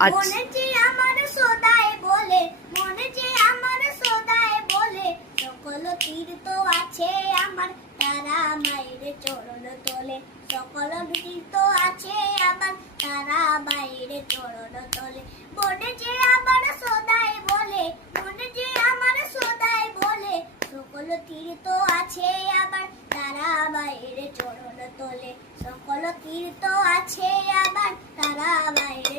মনে যে আমার সদাই বলে, মনে যে আমার সদাই বলে, সকল তীর্থ আছে আমার তারা মায়ের চরণ তলে, সকল তীর্থ আছে আমার তারা মায়ের চরণ তলে। মনে যে আমার সদাই বলে, মনে যে আমার সদাই বলে, সকল তীর্থ আছে আমার তারা মায়ের চরণ তলে, সকল তীর্থ আছে আমার তারা মায়ের